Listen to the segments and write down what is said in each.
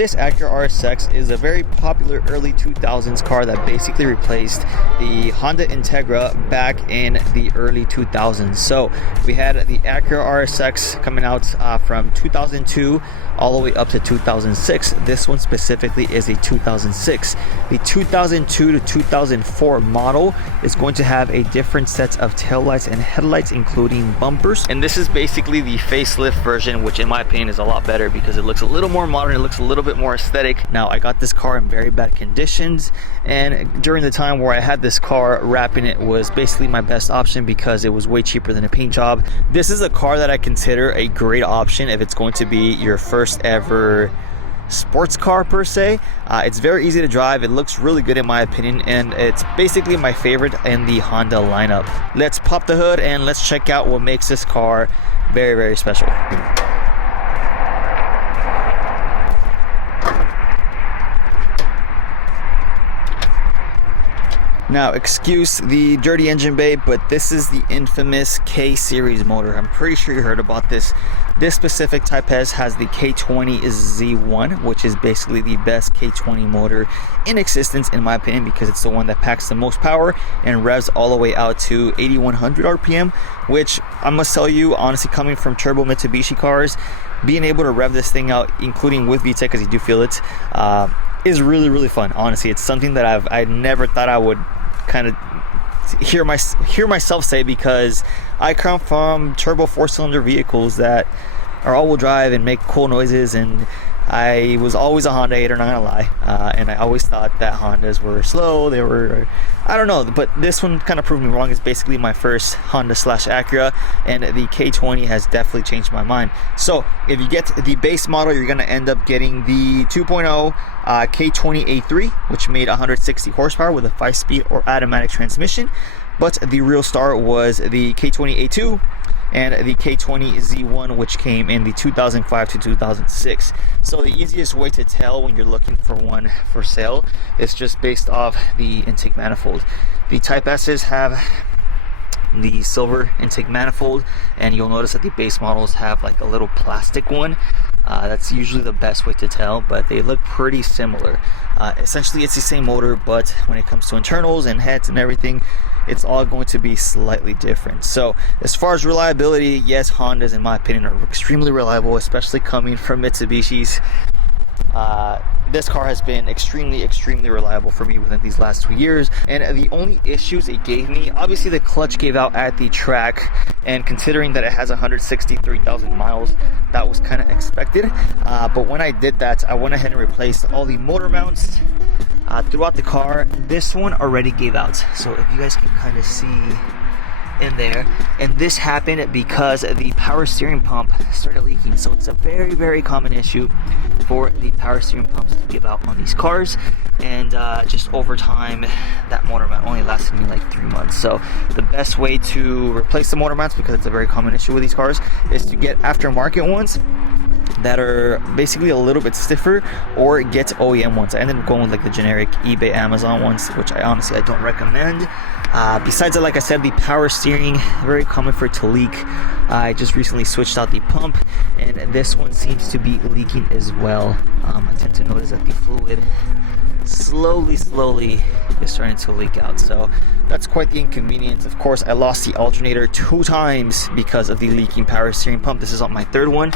This Acura RSX is a very popular early 2000s car that basically replaced the Honda Integra back in the early 2000s. So we had the Acura RSX coming out from 2002 all the way up to 2006. This one specifically is a 2006. The 2002 to 2004 model is going to have a different set of taillights and headlights, including bumpers. And this is basically the facelift version, which in my opinion is a lot better because it looks a little more modern, it looks a little bit more aesthetic. Now, I got this car in very bad conditions, and during the time where I had this car, wrapping it was basically my best option because it was way cheaper than a paint job. This is a car that I consider a great option if it's going to be your first ever sports car per se. It's very easy to drive, it looks really good in my opinion, and it's basically my favorite in the Honda lineup. Let's pop the hood and let's check out what makes this car very, very special. Now, excuse the dirty engine bay, but this is the infamous K-Series motor. I'm pretty sure you heard about this. This specific Type S has the K20Z1, which is basically the best K20 motor in existence, in my opinion, because it's the one that packs the most power and revs all the way out to 8100 RPM, which I must tell you, honestly, coming from turbo Mitsubishi cars, being able to rev this thing out, including with VTEC, because you do feel it, is really, really fun. Honestly, it's something that I never thought I would kind of hear myself say, because I come from turbo 4-cylinder vehicles that are all-wheel drive and make cool noises, and I was always a Honda hater, not gonna lie, and I always thought that Hondas were slow, they were, I don't know, but this one kind of proved me wrong. It's basically my first Honda slash Acura, and the K20 has definitely changed my mind. So if you get the base model, you're gonna end up getting the 2.0 K20A3, which made 160 horsepower with a 5-speed or automatic transmission. But the real star was the K20A2 and the K20Z1, which came in the 2005 to 2006. So the easiest way to tell when you're looking for one for sale is just based off the intake manifold. The Type S's have the silver intake manifold, and you'll notice that the base models have like a little plastic one. That's usually the best way to tell, but they look pretty similar. Essentially, it's the same motor, but when it comes to internals and heads and everything, it's all going to be slightly different. So as far as reliability, yes, Hondas in my opinion are extremely reliable, especially coming from Mitsubishi's. This car has been extremely reliable for me within these last 2 years, and the only issues it gave me, obviously the clutch gave out at the track, and considering that it has 163,000 miles, that was kind of expected. But when I did that, I went ahead and replaced all the motor mounts throughout the car. This one already gave out, so if you guys can kind of see in there, and this happened because the power steering pump started leaking. So it's a very common issue for the power steering pumps to give out on these cars, and just over time that motor mount only lasted me like 3 months. So the best way to replace the motor mounts, because it's a very common issue with these cars, is to get aftermarket ones that are basically a little bit stiffer, or get OEM ones. I ended up going with like the generic eBay, Amazon ones, which I don't recommend. Besides that, like I said, the power steering, very common for it to leak. I just recently switched out the pump, and this one seems to be leaking as well. I tend to notice that the fluid slowly is starting to leak out, so that's quite the inconvenience. Of course, I lost the alternator 2 times because of the leaking power steering pump. This is on my 3rd one,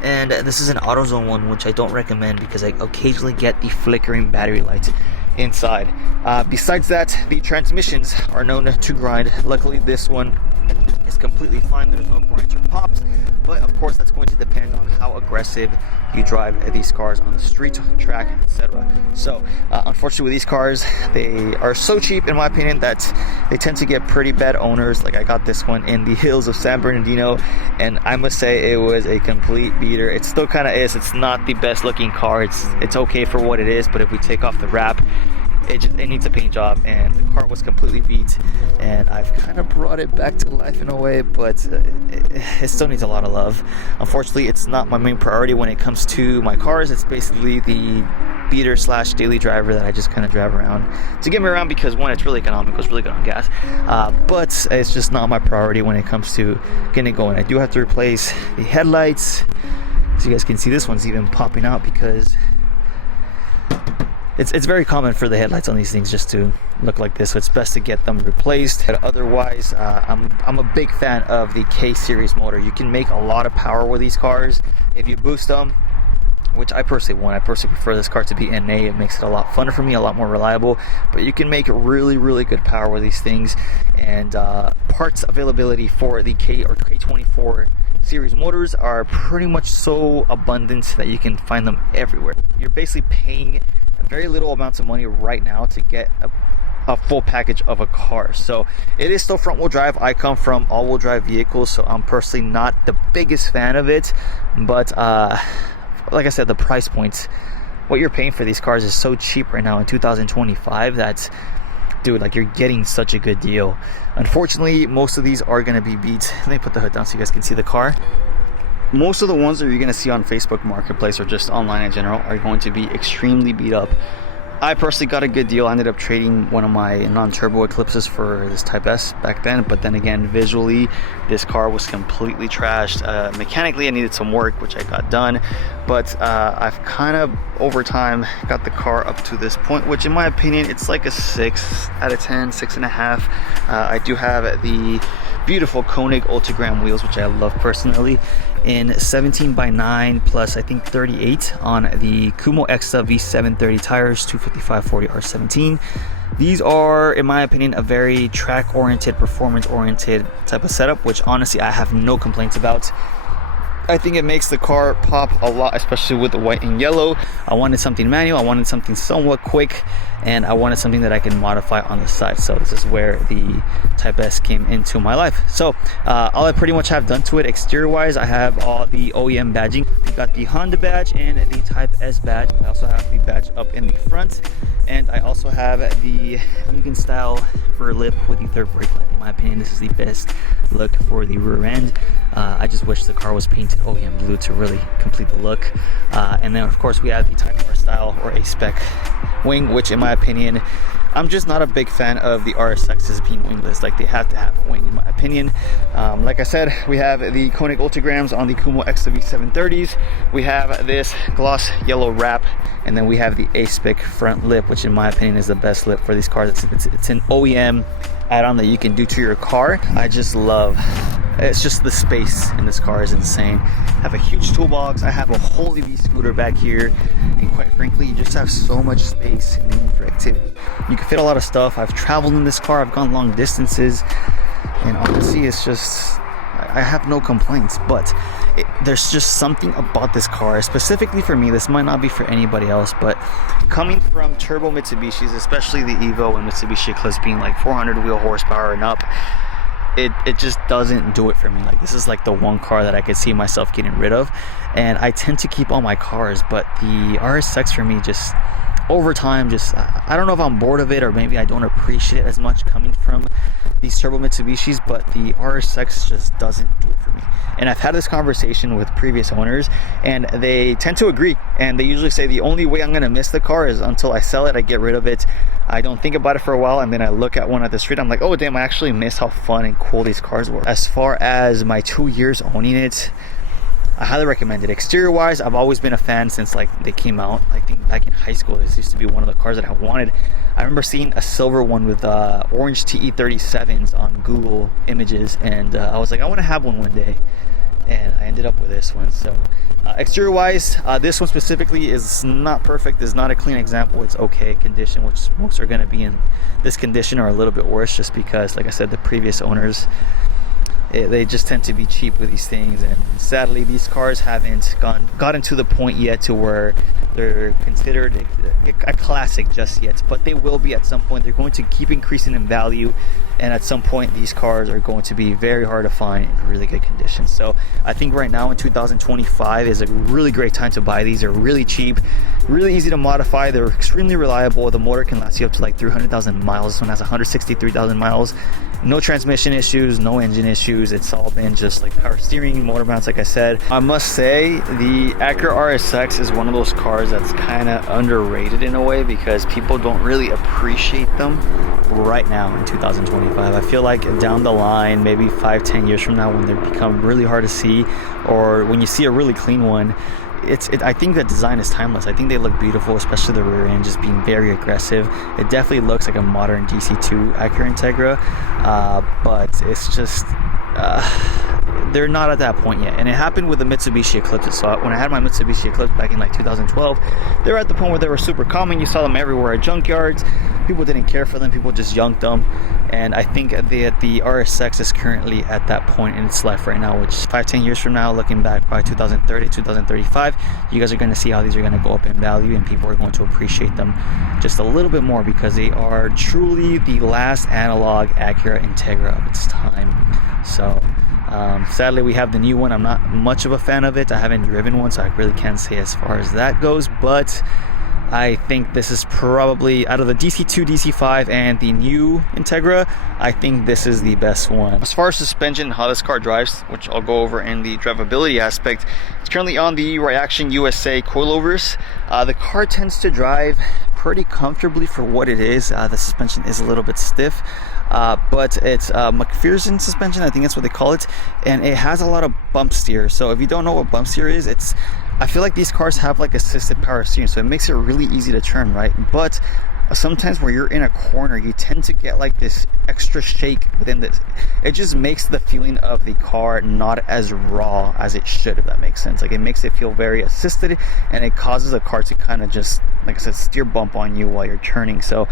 and this is an AutoZone one, which I don't recommend because I occasionally get the flickering battery lights inside. Besides that, the transmissions are known to grind. Luckily, this one is completely fine. There's no grinds or pops, but of course that's going to depend on how aggressive you drive these cars on the street, track, etc. So unfortunately with these cars, they are so cheap in my opinion that they tend to get pretty bad owners. Like I got this one in the hills of San Bernardino, and I must say it was a complete beater. It still kind of is. It's not the best looking car. It's okay for what it is, but if we take off the wrap, it needs a paint job, and the car was completely beat, and I've kind of brought it back to life in a way, but it still needs a lot of love. Unfortunately, it's not my main priority when it comes to my cars. It's basically the beater slash daily driver that I just kind of drive around to get me around, because one, it's really economical, it's really good on gas, but it's just not my priority when it comes to getting it going. I do have to replace the headlights. So you guys can see this one's even popping out because It's very common for the headlights on these things just to look like this, so it's best to get them replaced. But otherwise, I'm a big fan of the K series motor. You can make a lot of power with these cars if you boost them, which I personally want. I personally prefer this car to be NA. It makes it a lot funner for me, a lot more reliable, but you can make really good power with these things. And parts availability for the K or K24 series motors are pretty much so abundant that you can find them everywhere. You're basically paying very little amounts of money right now to get a full package of a car. So it is still front wheel drive. I come from all wheel drive vehicles, so I'm personally not the biggest fan of it, but like I said, the price points, what you're paying for these cars is so cheap right now in 2025 that, dude, like, you're getting such a good deal. Unfortunately, most of these are going to be beat. Let me put the hood down so you guys can see the car. Most of the ones that you're going to see on Facebook Marketplace or just online in general are going to be extremely beat up. I personally got a good deal. I ended up trading one of my non-turbo Eclipses for this Type S back then, but then again, visually, this car was completely trashed. Mechanically, I needed some work, which I got done, but I've kind of, over time, got the car up to this point, which in my opinion, it's like a 6 out of 10, 6.5. I do have the beautiful Koenig Ultragram wheels, which I love personally, in 17x9 plus I think 38 on the Kumo Exta V730 tires, 255/40 R17. These are, in my opinion, a very track-oriented, performance-oriented type of setup, which honestly I have no complaints about. I think it makes the car pop a lot, especially with the white and yellow. I wanted something manual, I wanted something somewhat quick, and I wanted something that I can modify on the side. So this is where the Type S came into my life. So all I pretty much have done to it exterior wise, I have all the OEM badging. I got the Honda badge and the Type S badge. I also have the badge up in the front, and I also have the Mugen style rear lip with the third brake light. In my opinion, this is the best look for the rear end. I just wish the car was painted OEM blue to really complete the look. And then of course we have the Type R style or A spec wing, which in my opinion, I'm just not a big fan of the RSXs being wingless. Like, they have to have a wing in my opinion. Like I said, we have the Koenig Ultragrams on the Kumo Exta V730s. We have this gloss yellow wrap, and then we have the A-spec front lip, which in my opinion is the best lip for these cars. It's an OEM add-on that you can do to your car. I just love, it's just the space in this car is insane. I have a huge toolbox. I have a whole EV scooter back here, and quite frankly, you just have so much space and room for activity. You can fit a lot of stuff. I've traveled in this car. I've gone long distances, and honestly, it's just, I have no complaints. But there's just something about this car, specifically for me. This might not be for anybody else, but coming from turbo Mitsubishis, especially the Evo and Mitsubishi Eclipse being like 400 wheel horsepower and up, it just doesn't do it for me. Like, this is like the one car that I could see myself getting rid of, and I tend to keep all my cars, but the RSX for me, just over time, just I don't know if I'm bored of it, or maybe I don't appreciate it as much coming from these turbo Mitsubishis, but the RSX just doesn't do it for me. And I've had this conversation with previous owners, and they tend to agree, and they usually say the only way I'm going to miss the car is until I sell it. I get rid of it, I don't think about it for a while, and then I look at one at the street, I'm like, oh damn, I actually miss how fun and cool these cars were. As far as my 2 years owning it, I highly recommend it. Exterior wise, I've always been a fan since like they came out. I think back in high school, this used to be one of the cars that I wanted. I remember seeing a silver one with orange TE37s on Google Images, and I was like, I want to have one day, and I ended up with this one. So exterior wise, this one specifically is not perfect, is not a clean example. It's okay condition, which most are going to be in this condition or a little bit worse, just because, like I said, the previous owners, they just tend to be cheap with these things, and sadly these cars haven't gotten to the point yet to where they're considered a classic just yet, but they will be at some point. They're going to keep increasing in value, and at some point these cars are going to be very hard to find in really good condition. So I think right now in 2025 is a really great time to buy these. They're really cheap, really easy to modify, they're extremely reliable. The motor can last you up to like 300,000 miles. This one has 163,000 miles. No transmission issues, no engine issues. It's all been just like power steering, motor mounts, like I said. I must say the Acura RSX is one of those cars that's kind of underrated in a way, because people don't really appreciate them right now in 2025. 2025. I feel like down the line, maybe 5-10 years from now, when they become really hard to see, or when you see a really clean one, I think that design is timeless. I think they look beautiful, especially the rear end just being very aggressive. It definitely looks like a modern DC2 Acura Integra, but it's just they're not at that point yet. And it happened with the Mitsubishi Eclipse. So when I had my Mitsubishi Eclipse back in like 2012, they were at the point where they were super common. You saw them everywhere at junkyards. People didn't care for them. People just yunked them. And I think the RSX is currently at that point in its life right now, which is 5-10 years from now, looking back by 2030, 2035, you guys are going to see how these are going to go up in value, and people are going to appreciate them just a little bit more, because they are truly the last analog Acura Integra of its time. So sadly, we have the new one. I'm not much of a fan of it. I haven't driven one, so I really can't say as far as that goes, but I think this is probably, out of the DC2, DC5, and the new Integra, I think this is the best one. As far as suspension, how this car drives, which I'll go over in the drivability aspect, it's currently on the Reaction USA coilovers. The car tends to drive pretty comfortably for what it is. The suspension is a little bit stiff, but it's McPherson suspension, I think that's what they call it, and it has a lot of bump steer. So if you don't know what bump steer is, I feel like these cars have like assisted power steering, so it makes it really easy to turn, right? But sometimes where you're in a corner, you tend to get like this extra shake within this. It just makes the feeling of the car not as raw as it should, if that makes sense. Like, it makes it feel very assisted, and it causes the car to kind of just, like I said, steer bump on you while you're turning. So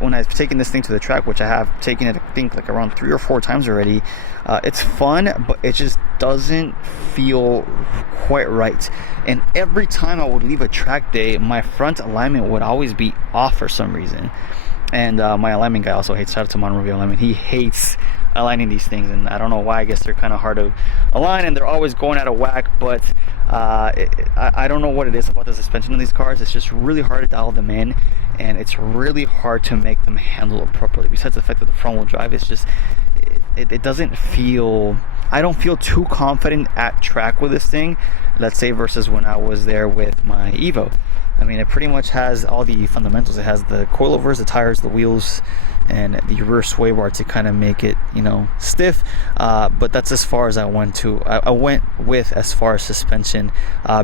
when I've taken this thing to the track, which I have taken it, I think, like around 3 or 4 times already, it's fun, but it just doesn't feel quite right. And every time I would leave a track day, my front alignment would always be off for some reason. And my alignment guy also hates, shout out to Monrovia Alignment, he hates aligning these things, and I don't know why. I guess they're kind of hard to align, and they're always going out of whack. But I don't know what it is about the suspension of these cars. It's just really hard to dial them in, and it's really hard to make them handle appropriately. Besides the fact that the front wheel drive is just, it doesn't feel, I don't feel too confident at track with this thing, let's say, versus when I was there with my Evo. I mean, it pretty much has all the fundamentals. It has the coilovers, the tires, the wheels, and the rear sway bar to kind of make it, you know, stiff. But that's as far as I went with as far as suspension.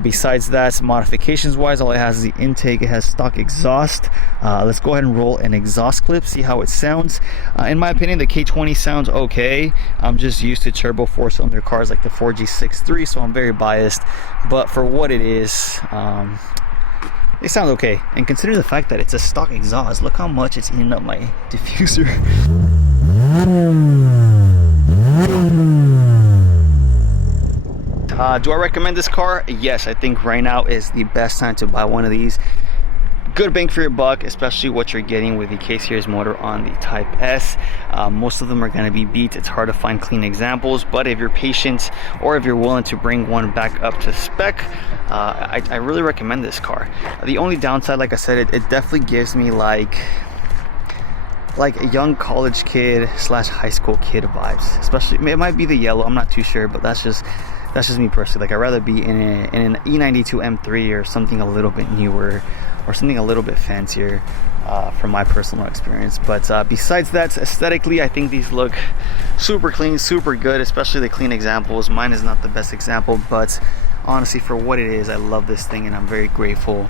Besides that, modifications wise, all it has is the intake. It has stock exhaust. Let's go ahead and roll an exhaust clip, see how it sounds. In my opinion, the K20 sounds okay. I'm just used to turbo 4-cylinder cars like the 4G63, so I'm very biased. But for what it is, they sound okay, and consider the fact that it's a stock exhaust. Look how much it's eating up my diffuser. Do I recommend this car? Yes, I think right now is the best time to buy one of these. Good bang for your buck, especially what you're getting with the K-Series motor on the Type S. Most of them are going to be beat. It's hard to find clean examples, but if you're patient, or if you're willing to bring one back up to spec, I really recommend this car. The only downside, like I said, it definitely gives me like a young college kid / high school kid vibes. Especially, it might be the yellow, I'm not too sure, but that's just me personally. Like, I'd rather be in an E92 M3 or something a little bit newer, or something a little bit fancier, from my personal experience. But besides that, aesthetically, I think these look super clean, super good, especially the clean examples. Mine is not the best example, but honestly, for what it is, I love this thing, and I'm very grateful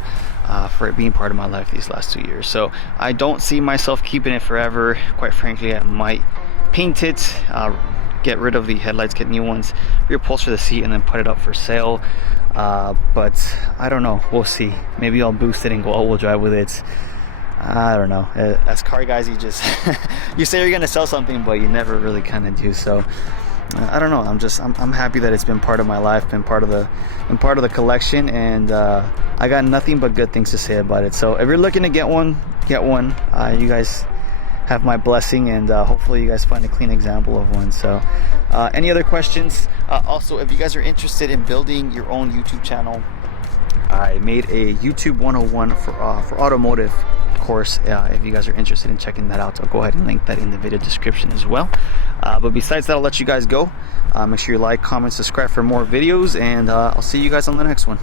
for it being part of my life these last 2 years. So I don't see myself keeping it forever. Quite frankly, I might paint it, get rid of the headlights, get new ones, reupholster the seat, and then put it up for sale. But I don't know, we'll see. Maybe I'll boost it and go all-wheel drive with it. I don't know. As car guys, you just you say you're gonna sell something, but you never really kind of do. So I don't know. I'm happy that it's been part of my life, been part of the collection, and I got nothing but good things to say about it. So if you're looking to get one, get one. You guys have my blessing, and hopefully you guys find a clean example of one. So any other questions? Also, if you guys are interested in building your own YouTube channel, I made a YouTube 101 for automotive course. If you guys are interested in checking that out, I'll go ahead and link that in the video description as well. But besides that, I'll let you guys go. Make sure you like, comment, subscribe for more videos, and I'll see you guys on the next one.